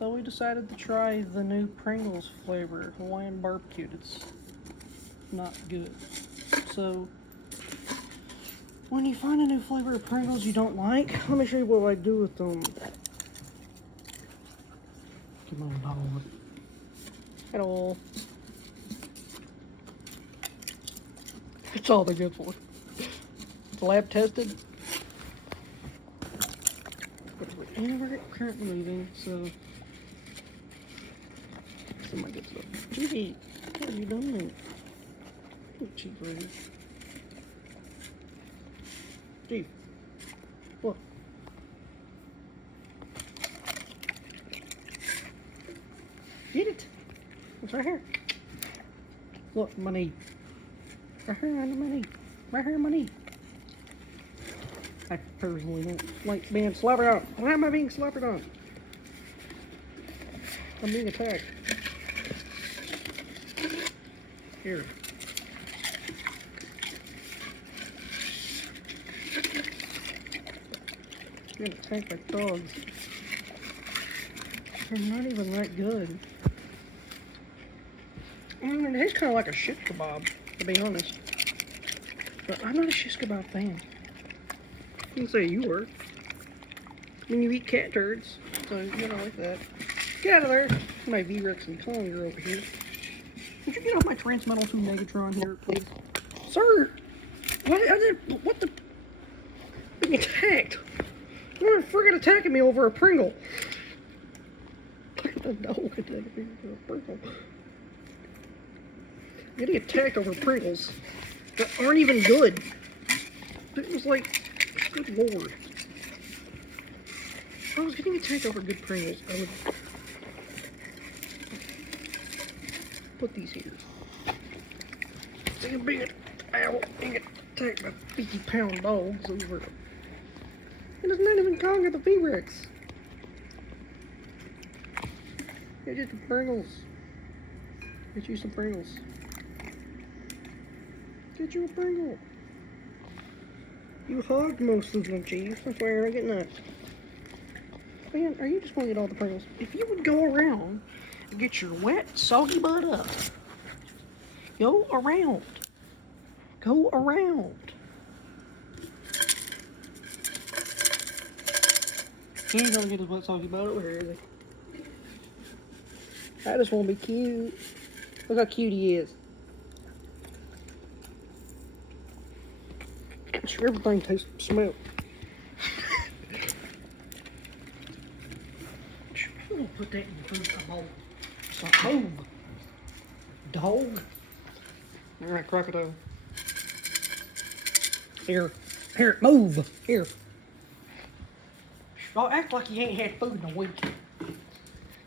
So we decided to try the new Pringles flavor, Hawaiian barbecued. It's not good. So when you find a new flavor of Pringles you don't like, let me show you what I do with them. Come on, dog. Hello. It's all they're good for. It's lab tested. And we're currently moving, so somebody gets up. Gee, what are you doing? You cheap lady. Gee, look. Get it. It's right here. Look, my knee. Right here under my knee. Right here on my knee. I personally don't like being slapped on. Why am I being slapped on? I'm being attacked. Here. Being attacked by dogs. They're not even that good. I mean, it tastes kind of like a shish kebab, to be honest. But I'm not a shish kebab fan. You can say you were. I mean, you eat cat turds, so you don't like that. Get out of there. My V-Rex and Conger over here. Would you get off my Transmetal 2 Megatron here, please? Sir! What the? Being attacked. You're friggin' attacking me over a Pringle. Look at the dog attacking me over a Pringle. I'm getting attacked over Pringles that aren't even good. It was like, good lord. If I was getting attacked over good Pringles, I would put these here. Being attacked by 50-pound dogs over it. And it's not even Conger the V-Rex. Get you some Pringles. Get you some Pringles. Get you a Pringle. You hogged most of them, Chief. That's why you're not getting that. Man, are you just going to get all the Pringles? If you would go around and get your wet, soggy butt up. Go around. Go around. He ain't gonna get his wet, soggy butt over here, is he? I just want to be cute. Look how cute he is. Sure, everything tastes smell. I'm gonna put that in the food bowl. It's like, move. Dog. Alright, crocodile. Here. Here, move. Here. Don't act like you ain't had food in a week.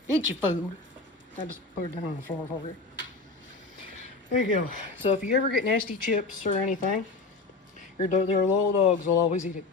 Get your food. I just put it down on the floor for you. There you go. So if you ever get nasty chips or anything, their little dogs will always eat it.